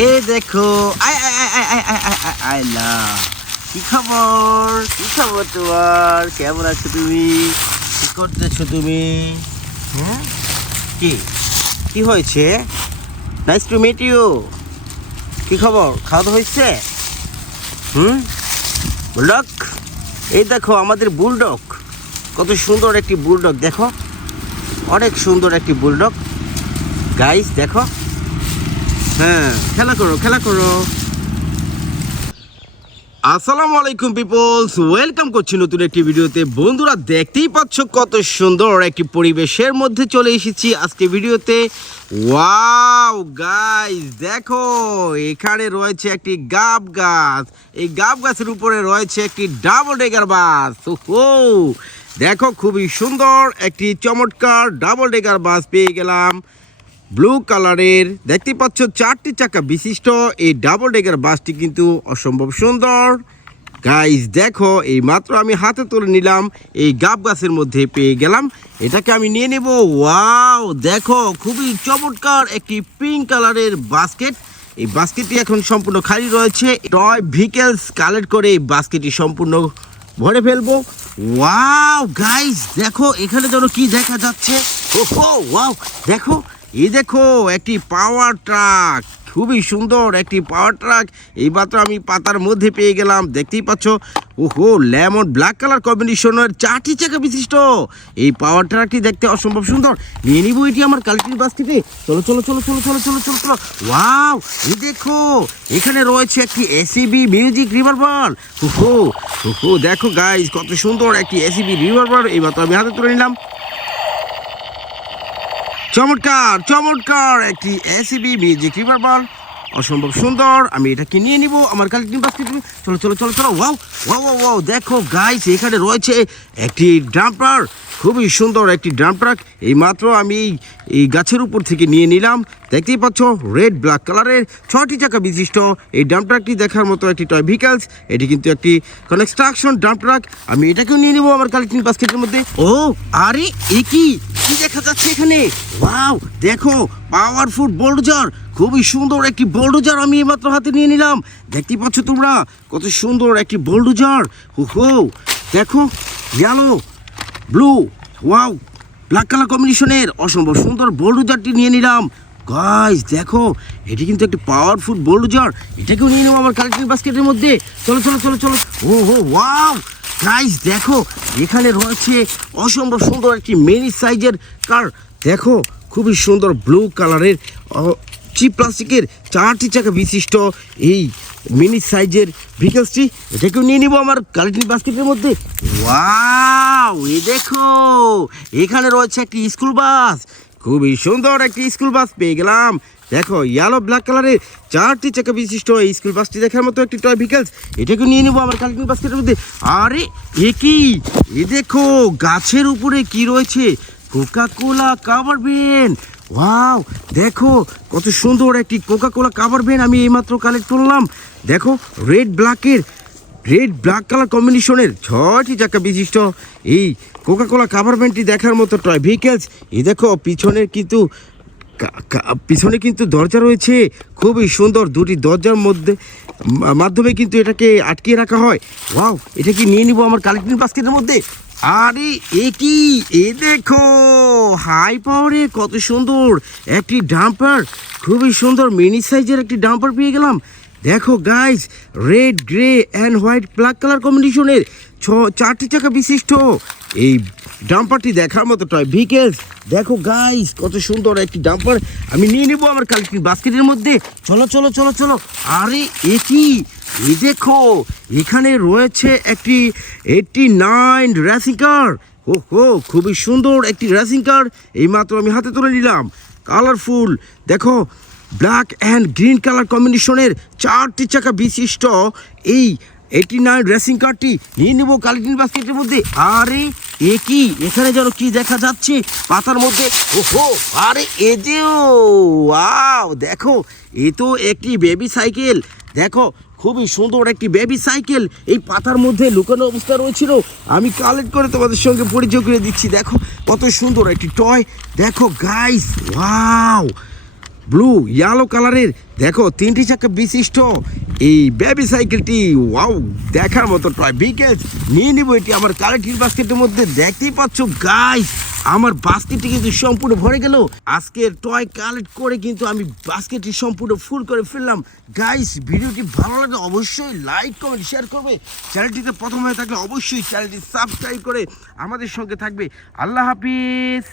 এ দেখো আয় আয় আয় আয় আয় আয় আয় আয় লা কি খবর তোমার? কেমন আছো তুমি? কি করতেছো তুমি? হ্যাঁ, কি কি হয়েছে? Nice to meet you. কি খবর? খাওয়া দাওয়া হয়েছে? বুলডগ, এই দেখো আমাদের বুলডগ, কত সুন্দর একটি বুলডগ। দেখো, অনেক সুন্দর একটি বুলডগ গাইস। দেখো, হ্যাঁ, খেলা করো খেলা করো। আসসালামু আলাইকুম পিপলস, ওয়েলকাম করছি নতুন একটি ভিডিওতে। বন্ধুরা, দেখতেই পাচ্ছ কত সুন্দর একটি পরিবেশের মধ্যে চলে এসেছি আজকে ভিডিওতে। ওয়াও গাইস, দেখো এখানে রয়েছে একটি গাব গাছ। এই গাব গাছের উপরে রয়েছে একটি ডাবল ডেকার বাস। ও দেখো, খুবই সুন্দর একটি চমৎকার ডাবল ডেকার বাস পেয়ে গেলাম, ব্লু কালারের। দেখতে পাচ্ছ 4টি চাকা বিশিষ্ট এই ডাবল ডেকার বাসটি কিন্তু অসম্ভব সুন্দর গাইস। দেখো, এই মাত্র আমি হাতে তুলে নিলাম, এই গাব গাছের মধ্যে পেয়ে গেলাম, এটাকে আমি নিয়ে নেব। ওয়াও দেখো, খুবই চমৎকার একটি পিঙ্ক কালারের বাস্কেট। এই বাস্কেটটি এখন সম্পূর্ণ খালি রয়েছে। টয় ভেহিকেলস কালেক্ট করে এই বাস্কেটটি সম্পূর্ণ ভরে ফেলবো। ওয়াও গাইস, দেখো এখানে যেন কি দেখা যাচ্ছে। ওহো ওয়াও, দেখো এই দেখো একটি পাওয়ার ট্রাক, খুবই সুন্দর একটি পাওয়ার ট্রাক। এইমাত্র আমি পাতার মধ্যে পেয়ে গেলাম, দেখতেই পাচ্ছ। ওহো, লেমন ব্ল্যাক কালার কম্বিনেশনের 4টি চাকা বিশিষ্ট এই পাওয়ার ট্রাকটি দেখতে অসম্ভব সুন্দর। নিয়ে নিব এটি আমার কালেক্টিভ বাস্কেটে। চলো চলো চলো চলো চলো চলো চলো চলো। ওয়াও, এই দেখো এখানে রয়েছে একটি এসিবি মিউজিক রিভারবার। ওহো ওহো, দেখো গাইস কত সুন্দর একটি এসিবি রিভারবার এইমাত্র আমি হাতে তুলে নিলাম। চমৎকার চমৎকার একটি এসিবি মিউজিক রিভারবার, অসম্ভব সুন্দর। আমি এটাকে নিয়ে নিব আমার কালেক্টিং বাস্কেটে। চলো চলো চলো চলো। ওয়াও ওয়াও ওয়াও, দেখো গাইস এখানে রয়েছে একটি ডাম্পার, খুবই সুন্দর একটি ডাম্প ট্রাক। এই মাত্র আমি এই গাছের উপর থেকে নিয়ে নিলাম। দেখতেই পাচ্ছ রেড ব্ল্যাক কালারের 6টি চাকা বিশিষ্ট এই ডাম্প ট্রাকটি দেখার মতো একটি টয় ভেহিকেলস। এটি কিন্তু একটি কনস্ট্রাকশন ডাম্প ট্রাক। আমি এটাকেও নিয়ে নিব আমার কালেক্টিং বাস্কেটের মধ্যে। ও আরে, এ কি দেখা যাচ্ছে এখানে? ওয়াও দেখো, পাওয়ারফুল বোল্ডোজার, খুবই সুন্দর একটি বোল্ডোজার আমি এইমাত্র হাতে নিয়ে নিলাম। দেখতেই পাচ্ছ তোমরা কত সুন্দর একটি বোল্ডোজার। হো দেখো, yellow blue wow black colour কম্বিনেশনের অসম্ভব সুন্দর বোল্ডোজারটি নিয়ে নিলাম গাইস। দেখো, এটি কিন্তু একটি পাওয়ারফুল বোল্ডোজার, এটাকেও নিয়ে নেবো আমার কালেক্টিং বাস্কেটের মধ্যে। চলো চলো চলো চলো। ও হো ওয়াও গাইস, দেখো এখানে রয়েছে অসম্ভব সুন্দর একটি মিনি সাইজের কার। দেখো, খুবই সুন্দর ব্লু কালারের চিপ প্লাস্টিকের 4টি চাকা বিশিষ্ট এই মিনি সাইজের ভেহিকেলসটি, এটাকেও নিয়ে নিব আমার কালেক্টিং বাস্কেটের মধ্যে। ওয়াও, এই দেখো এখানে রয়েছে একটি স্কুল বাস, খুবই সুন্দর একটি স্কুল বাস পেয়ে গেলাম। দেখো, ইয়েলো ব্ল্যাক কালারের 4টি চাকা বিশিষ্ট এই স্কুল বাসটি দেখার মতো একটি টয় ভেহিকেলস, এটাকে নিয়ে নেবো আমার কালেক্টিং বাস্কেটের মধ্যে। আরে এ কি? এ দেখো গাছের উপরে কি রয়েছে, Coca Cola cover van. Wow দেখো, কত সুন্দর একটি কোকা কোলা কাভার ভ্যান আমি এইমাত্র কালেক্ট করলাম। দেখো, রেড ব্ল্যাক কালার কম্বিনেশনের 6টি চাকা বিশিষ্ট এই কোকা কোলা কাভার ভ্যানটি দেখার মতো টয় ভেহিকেলস। এই দেখো, পিছনে কিন্তু দরজা রয়েছে, খুবই সুন্দর। 2টি দরজার মাধ্যমে কিন্তু এটাকে আটকিয়ে রাখা হয়। ওয়াও, এটা কি নিয়ে নিব আমার কালেক্টিং বাস্কেটের মধ্যে। আরে এ কি? এ দেখো, হাই পাওয়ারে কত সুন্দর একটি ডাম্পার, খুবই সুন্দর মিনি সাইজের একটি ডাম্পার পেয়ে গেলাম। দেখো guys, red grey and white black colour কম্বিনেশনের 4টি চাকা বিশিষ্ট এই ডাম্পারটি দেখার মতো টয় ভেহিকেলস। দেখো গাইস, কত সুন্দর একটি ডাম্পার আমি নিয়ে নেবো আমার কালেক্টিং বাস্কেটের মধ্যে। চলো চলো চলো চলো। আরে এ কি? এই দেখো এখানে রয়েছে একটি 89 রেসিং কার। ওহো, খুবই সুন্দর একটি রেসিং কার এইমাত্র আমি হাতে তুলে নিলাম। কালারফুল, দেখো ব্ল্যাক অ্যান্ড গ্রিন কালার কম্বিনেশনের 4টি চাকা বিশিষ্ট এই 89 রেসিং কারটি নিয়ে নেবো কালেক্টিং বাস্কেটের মধ্যে। আরে এ কি? এখানে যেন কি দেখা যাচ্ছে পাতার মধ্যে। ওহো, আরে এ যে, ওয়াও দেখো, এ তো একটি বেবি সাইকেল। দেখো, খুবই সুন্দর একটি বেবি সাইকেল এই পাতার মধ্যে লুকানো অবস্থা রয়েছিল, আমি কালেক্ট করে তোমাদের সঙ্গে পরিচয় করে দিচ্ছি। দেখো কত সুন্দর একটি টয়। দেখো গাইস, ওয়াও ব্লু ইয়েলো কালারের দেখো 3টি চাকা বিশিষ্ট এই বেবি সাইকেলটি ওয়াও দেখার মতো টয় বিকেজ নিয়ে নিব এটি আমার কালেক্টিভ বাস্কেটের মধ্যে। দেখতেই পাচ্ছ গাইস আমার বাস্কেটটি কিন্তু সম্পূর্ণ ভরে গেল। আজকের টয় কালেক্ট করে কিন্তু আমি বাস্কেটটি সম্পূর্ণ ফুল করে ফেললাম। গাইস ভিডিওটি ভালো লাগলে অবশ্যই লাইক কমেন্ট শেয়ার করবে। চ্যানেলটিতে প্রথম হয়ে থাকলে অবশ্যই চ্যানেলটি সাবস্ক্রাইব করে আমাদের সঙ্গে থাকবে। আল্লাহ হাফিজ।